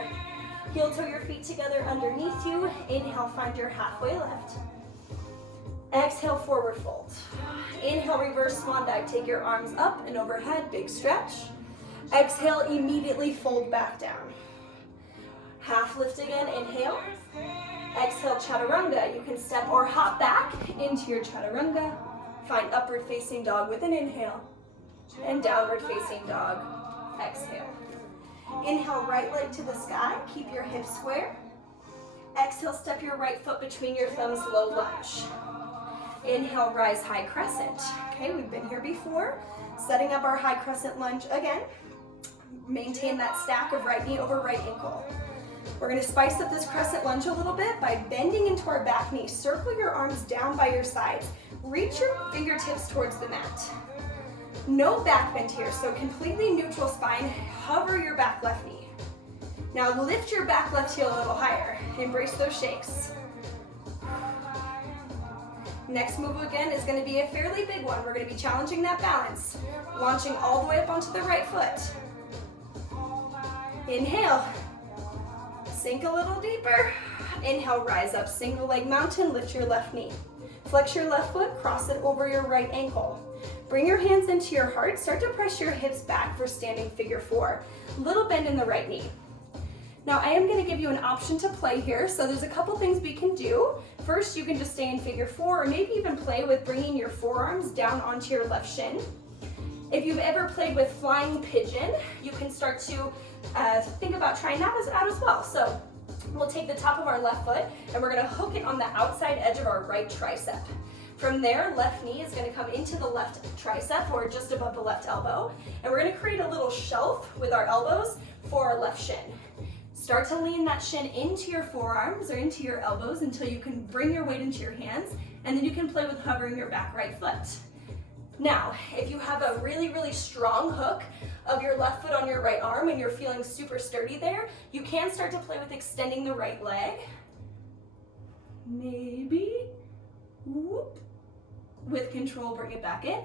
Heel toe your feet together underneath you. Inhale, find your halfway lift. Exhale, forward fold. Inhale, reverse swan dive. Take your arms up and overhead, big stretch. Exhale, immediately fold back down. Half lift again, inhale. Exhale, chaturanga. You can step or hop back into your chaturanga. Find upward facing dog with an inhale. And downward facing dog, exhale. Inhale, right leg to the sky. Keep your hips square. Exhale, step your right foot between your thumbs, low lunge. Inhale, rise high crescent. Okay, we've been here before. Setting up our high crescent lunge again. Maintain that stack of right knee over right ankle. We're going to spice up this crescent lunge a little bit by bending into our back knee. Circle your arms down by your sides. Reach your fingertips towards the mat. No back bend here, so completely neutral spine. Hover your back left knee. Now lift your back left heel a little higher. Embrace those shakes. Next move again is going to be a fairly big one. We're going to be challenging that balance. Launching all the way up onto the right foot. Inhale. Sink a little deeper. Inhale, rise up. Single leg mountain, lift your left knee. Flex your left foot, cross it over your right ankle. Bring your hands into your heart. Start to press your hips back for standing figure four. Little bend in the right knee. Now I am going to give you an option to play here, so there's a couple things we can do. First, you can just stay in figure four, or maybe even play with bringing your forearms down onto your left shin. If you've ever played with flying pigeon, you can start to think about trying that out as well. So we'll take the top of our left foot and we're going to hook it on the outside edge of our right tricep. From there, left knee is going to come into the left tricep or just above the left elbow, and we're going to create a little shelf with our elbows for our left shin. Start to lean that shin into your forearms or into your elbows until you can bring your weight into your hands, and then you can play with hovering your back right foot. Now, if you have a really, really strong hook of your left foot on your right arm and you're feeling super sturdy there, you can start to play with extending the right leg. Maybe, whoop. With control, bring it back in.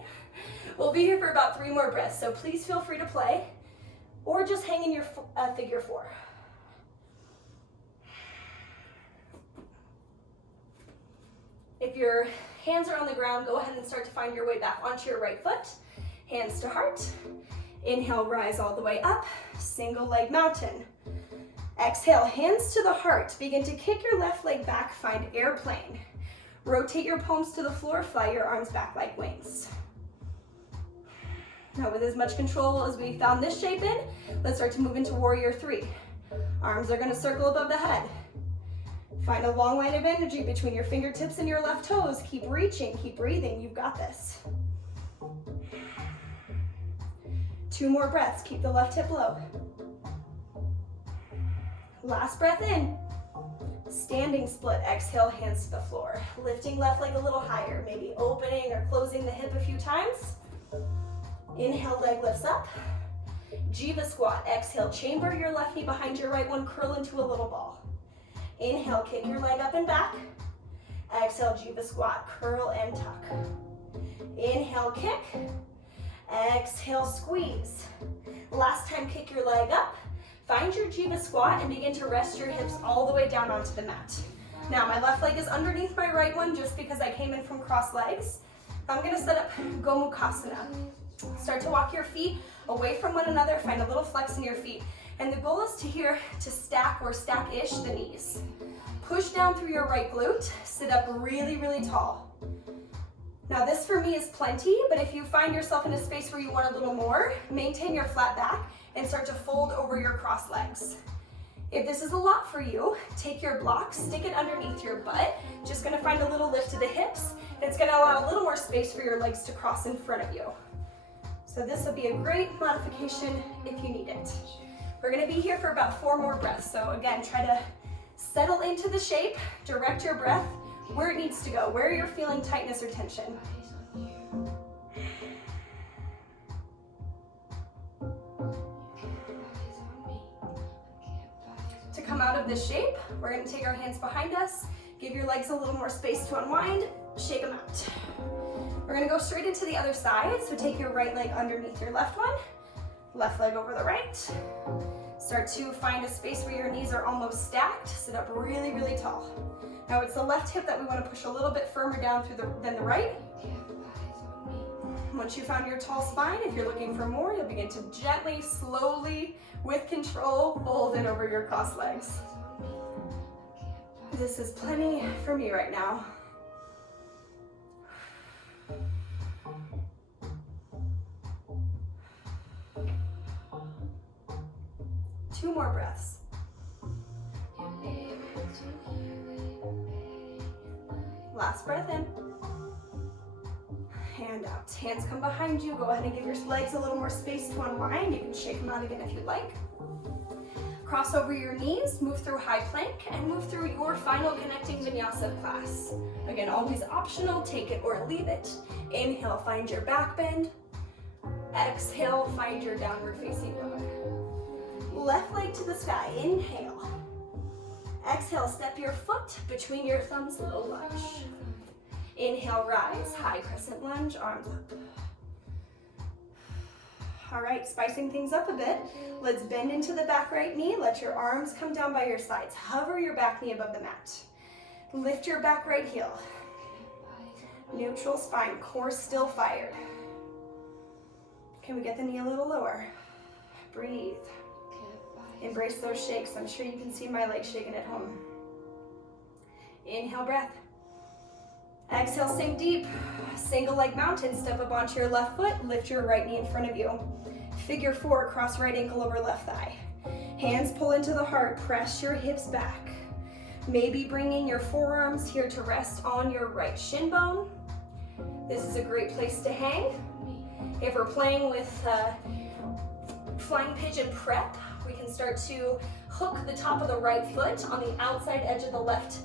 We'll be here for about 3 more breaths, so please feel free to play or just hang in your figure four. If your hands are on the ground, go ahead and start to find your way back onto your right foot. Hands to heart. Inhale, rise all the way up. Single leg mountain. Exhale, hands to the heart. Begin to kick your left leg back, find airplane. Rotate your palms to the floor, fly your arms back like wings. Now with as much control as we found this shape in, let's start to move into warrior 3. Arms are going to circle above the head. Find a long line of energy between your fingertips and your left toes. Keep reaching, keep breathing, you've got this. 2 more breaths, keep the left hip low. Last breath in. Standing split, exhale, hands to the floor. Lifting left leg a little higher, maybe opening or closing the hip a few times. Inhale, leg lifts up. Jiva squat, exhale, chamber your left knee behind your right one, curl into a little ball. Inhale, kick your leg up and back. Exhale, Jiva squat, curl and tuck. Inhale, kick. Exhale, squeeze. Last time, kick your leg up. Find your Jiva squat and begin to rest your hips all the way down onto the mat. Now, my left leg is underneath my right one just because I came in from cross legs. I'm gonna set up Gomukhasana. Start to walk your feet away from one another, find a little flex in your feet. And the goal is to stack or stack-ish the knees. Push down through your right glute, sit up really, really tall. Now this for me is plenty, but if you find yourself in a space where you want a little more, maintain your flat back and start to fold over your cross legs. If this is a lot for you, take your block, stick it underneath your butt. Just gonna find a little lift to the hips. It's gonna allow a little more space for your legs to cross in front of you. So this would be a great modification if you need it. We're gonna be here for about 4 more breaths. So again, try to settle into the shape, direct your breath where it needs to go, where you're feeling tightness or tension. To come out of this shape, we're gonna take our hands behind us, give your legs a little more space to unwind, shake them out. We're gonna go straight into the other side, so take your right leg underneath your left one, left leg over the right. Start to find a space where your knees are almost stacked, sit up really, really tall. Now it's the left hip that we wanna push a little bit firmer down than the right. Once you found your tall spine, if you're looking for more, you'll begin to gently, slowly, with control, fold in over your cross legs. This is plenty for me right now. Two more breaths. Last breath in. Hand out. Hands come behind you. Go ahead and give your legs a little more space to unwind. You can shake them out again if you'd like. Cross over your knees, move through high plank, and move through your final connecting vinyasa class. Again, always optional, take it or leave it. Inhale, find your back bend. Exhale, find your downward facing dog. Left leg to the sky, inhale. Exhale, step your foot between your thumbs, low lunge. Inhale, rise, high crescent lunge, arms up. All right, spicing things up a bit. Let's bend into the back right knee. Let your arms come down by your sides. Hover your back knee above the mat. Lift your back right heel. Neutral spine, core still fired. Can we get the knee a little lower? Breathe. Embrace those shakes. I'm sure you can see my legs shaking at home. Inhale, breath. Exhale, sink deep. Single leg mountain, step up onto your left foot, lift your right knee in front of you. Figure 4, cross right ankle over left thigh. Hands pull into the heart, press your hips back. Maybe bringing your forearms here to rest on your right shin bone. This is a great place to hang. If we're playing with flying pigeon prep, we can start to hook the top of the right foot on the outside edge of the left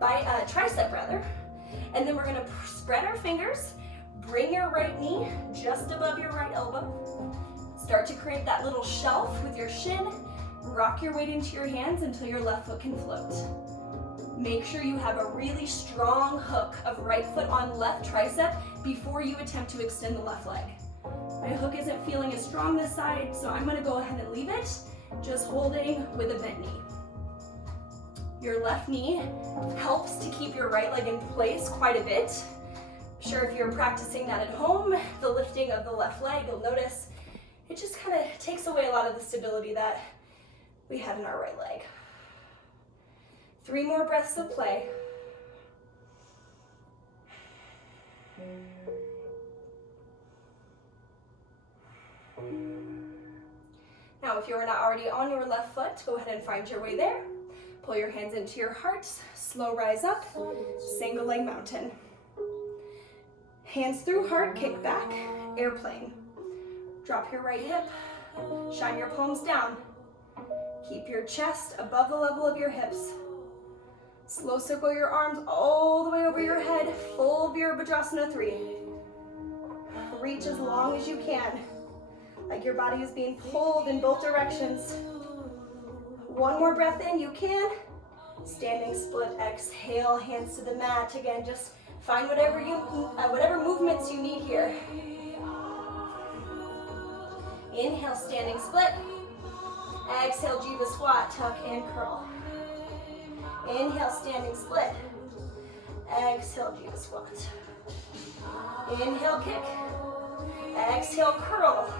tricep rather. And then we're gonna spread our fingers, bring your right knee just above your right elbow. Start to create that little shelf with your shin. Rock your weight into your hands until your left foot can float. Make sure you have a really strong hook of right foot on left tricep before you attempt to extend the left leg. My hook isn't feeling as strong this side, so I'm gonna go ahead and leave it, just holding with a bent knee. Your left knee helps to keep your right leg in place quite a bit. I'm sure if you're practicing that at home, the lifting of the left leg, you'll notice it just kind of takes away a lot of the stability that we have in our right leg. 3 more breaths of play. Now, if you're not already on your left foot, go ahead and find your way there. Pull your hands into your heart, slow rise up, single leg mountain. Hands through heart, kick back, airplane. Drop your right hip, shine your palms down. Keep your chest above the level of your hips. Slow circle your arms all the way over your head, full Virabhadrasana 3. Reach as long as you can, like your body is being pulled in both directions. 1 more breath in, you can. Standing split, exhale, hands to the mat. Again, just find whatever movements you need here. Inhale, standing split. Exhale, Jiva squat, tuck and curl. Inhale, standing split. Exhale, Jiva squat. Inhale, kick. Exhale, curl.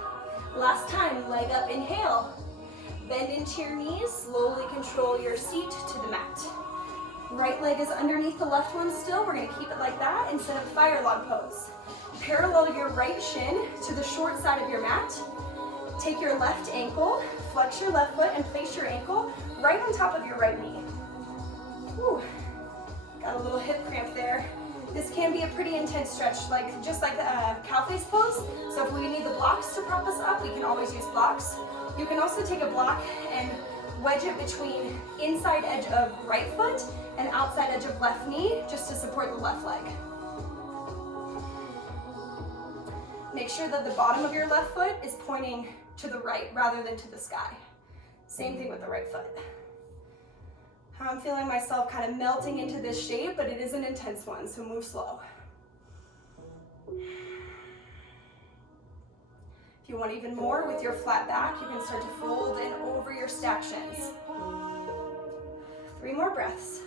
Last time, leg up, inhale. Bend into your knees, slowly control your seat to the mat. Right leg is underneath the left one still. We're gonna keep it like that instead of fire log pose. Parallel your right shin to the short side of your mat. Take your left ankle, flex your left foot, and place your ankle right on top of your right knee. Whew. Got a little hip cramp there. This can be a pretty intense stretch, just like the cow face pose. So if we need the blocks to prop us up, we can always use blocks. You can also take a block and wedge it between inside edge of right foot and outside edge of left knee, just to support the left leg. Make sure that the bottom of your left foot is pointing to the right rather than to the sky. Same thing with the right foot. I'm feeling myself kind of melting into this shape, but it is an intense one, so move slow. If you want even more with your flat back, you can start to fold in over your stack shins. 3 more breaths.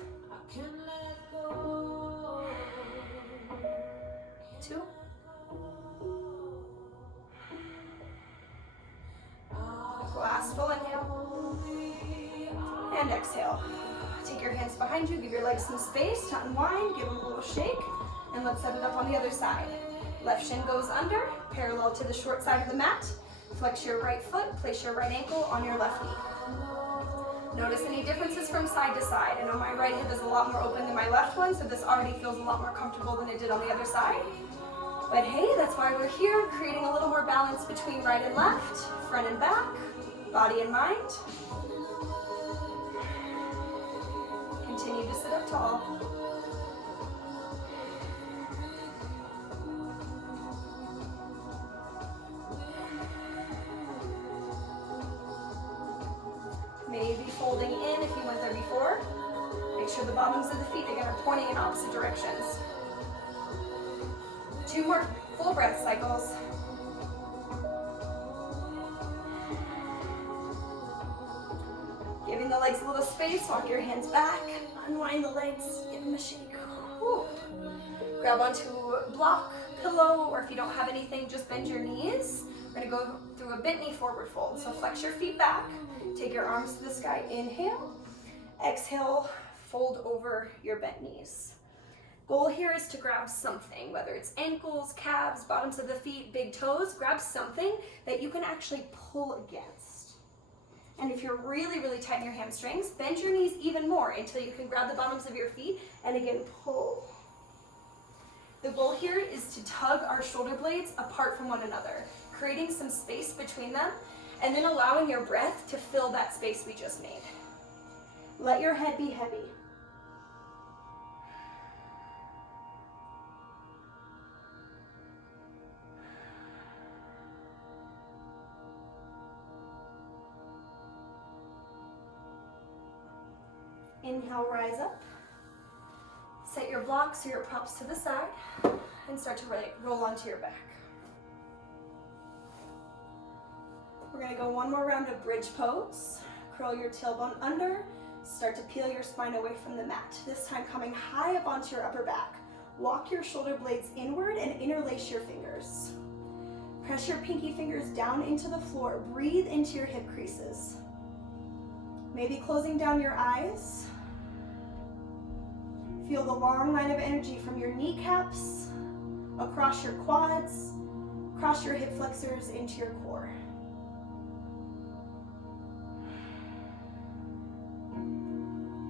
2. Last full inhale. And exhale. Take your hands behind you, give your legs some space to unwind, give them a little shake, and let's set it up on the other side. Left shin goes under, parallel to the short side of the mat. Flex your right foot, place your right ankle on your left knee. Notice any differences from side to side. I know my right hip is a lot more open than my left one, so this already feels a lot more comfortable than it did on the other side. But hey, that's why we're here, creating a little more balance between right and left, front and back, body and mind. Continue to sit up tall. Maybe folding in if you went there before. Make sure the bottoms of the feet again are pointing in opposite directions. 2 more full breath cycles. Giving the legs a little space, walk your hands back, unwind the legs, give them a shake. Whew. Grab onto a block, pillow, or if you don't have anything, just bend your knees. We're gonna go through a bent knee forward fold. So flex your feet back, take your arms to the sky, inhale. Exhale, fold over your bent knees. Goal here is to grab something, whether it's ankles, calves, bottoms of the feet, big toes, grab something that you can actually pull against. And if you're really, really tight in your hamstrings, bend your knees even more until you can grab the bottoms of your feet and again, pull. The goal here is to tug our shoulder blades apart from one another, creating some space between them, and then allowing your breath to fill that space we just made. Let your head be heavy. Inhale, rise up. Set your blocks or your props to the side and start to roll onto your back. We're gonna go one more round of bridge pose. Curl your tailbone under, start to peel your spine away from the mat. This time coming high up onto your upper back. Walk your shoulder blades inward and interlace your fingers. Press your pinky fingers down into the floor. Breathe into your hip creases. Maybe closing down your eyes. Feel the long line of energy from your kneecaps, across your quads, across your hip flexors into your core.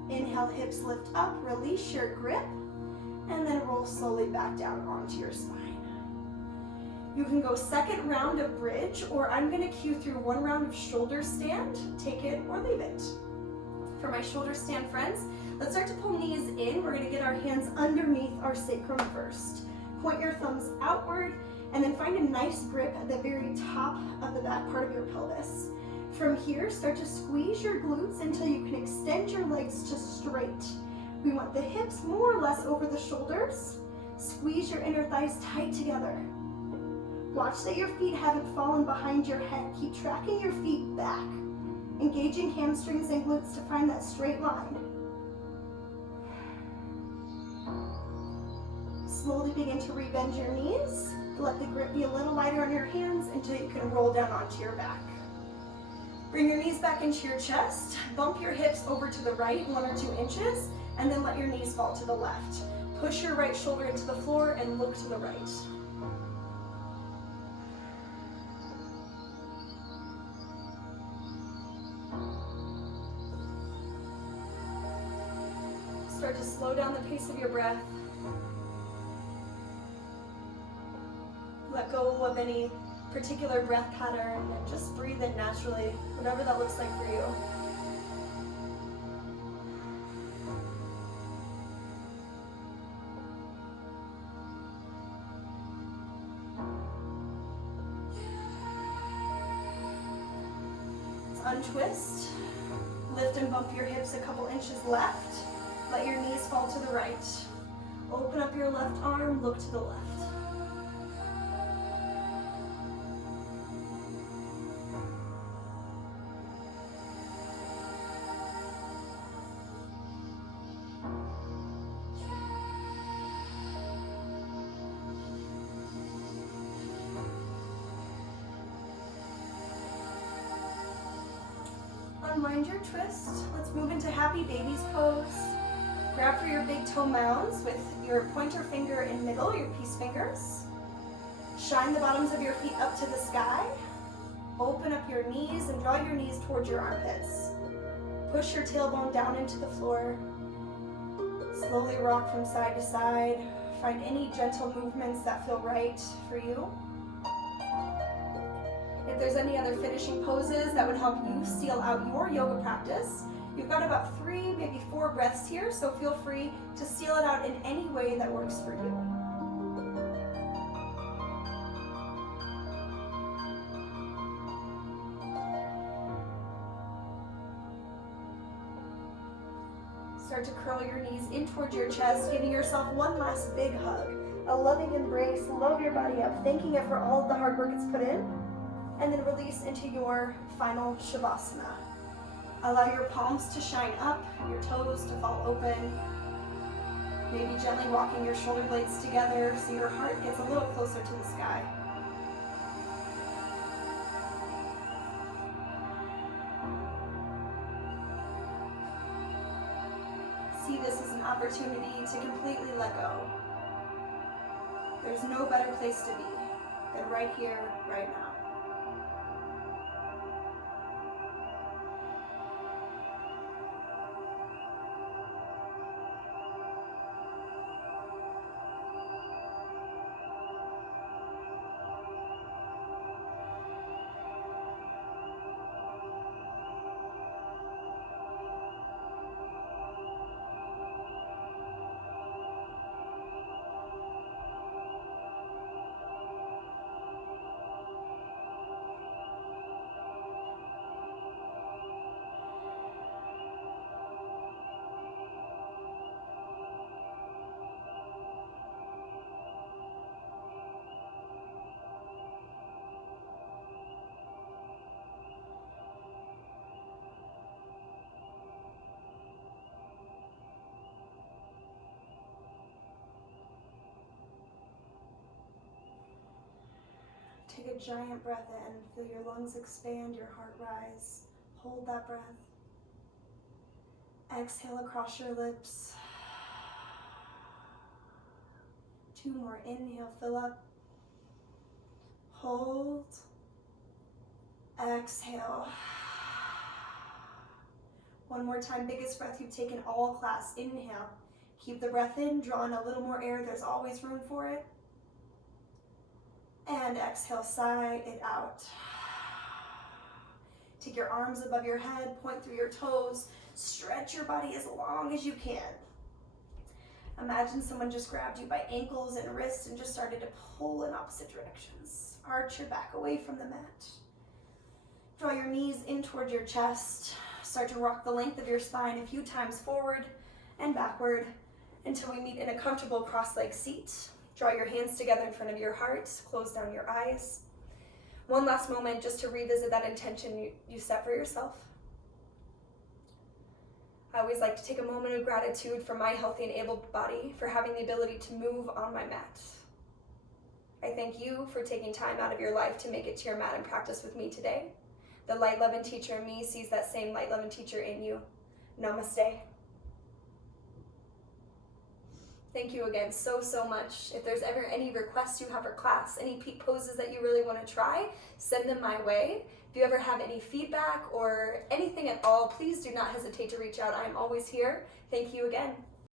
Inhale, hips lift up, release your grip, and then roll slowly back down onto your spine. You can go second round of bridge, or I'm gonna cue through one round of shoulder stand, take it or leave it. For my shoulder stand friends, let's start to pull knees in. We're gonna get our hands underneath our sacrum first. Point your thumbs outward, and then find a nice grip at the very top of the back part of your pelvis. From here, start to squeeze your glutes until you can extend your legs to straight. We want the hips more or less over the shoulders. Squeeze your inner thighs tight together. Watch that your feet haven't fallen behind your head. Keep tracking your feet back. Engaging hamstrings and glutes to find that straight line. Slowly begin to rebend your knees. Let the grip be a little lighter on your hands until you can roll down onto your back. Bring your knees back into your chest. Bump your hips over to the right 1 or 2 inches, and then let your knees fall to the left. Push your right shoulder into the floor and look to the right. Start to slow down the pace of your breath. Let go of any particular breath pattern and just breathe in naturally, whatever that looks like for you. Let's untwist. Lift and bump your hips a couple inches left. Let your knees fall to the right. Open up your left arm, look to the left. Unwind your twist. Let's move into happy baby's pose. Grab for your big toe mounds with your pointer finger in middle, your peace fingers. Shine the bottoms of your feet up to the sky. Open up your knees and draw your knees towards your armpits. Push your tailbone down into the floor. Slowly rock from side to side. Find any gentle movements that feel right for you. If there's any other finishing poses that would help you seal out your yoga practice, you've got about 3, maybe 4 breaths here, so feel free to seal it out in any way that works for you. Start to curl your knees in towards your chest, giving yourself one last big hug. A loving embrace, load your body up, thanking it for all of the hard work it's put in, and then release into your final Shavasana. Allow your palms to shine up, your toes to fall open, maybe gently walking your shoulder blades together so your heart gets a little closer to the sky. See this as an opportunity to completely let go. There's no better place to be than right here, right now. Take a giant breath in, feel your lungs expand, your heart rise. Hold that breath. Exhale across your lips. 2 more, inhale, fill up. Hold. Exhale. 1 more time, biggest breath you've taken all class. Inhale. Keep the breath in, draw in a little more air, there's always room for it. And exhale, sigh it out. Take your arms above your head, point through your toes, stretch your body as long as you can. Imagine someone just grabbed you by ankles and wrists and just started to pull in opposite directions. Arch your back away from the mat. Draw your knees in toward your chest. Start to rock the length of your spine a few times forward and backward until we meet in a comfortable cross-legged seat. Draw your hands together in front of your heart, close down your eyes. One last moment just to revisit that intention you set for yourself. I always like to take a moment of gratitude for my healthy and able body, for having the ability to move on my mat. I thank you for taking time out of your life to make it to your mat and practice with me today. The light, love, and teacher in me sees that same light, love, and teacher in you. Namaste. Thank you again so much. If there's ever any requests you have for class, any peak poses that you really want to try, send them my way. If you ever have any feedback or anything at all, please do not hesitate to reach out. I'm always here. Thank you again.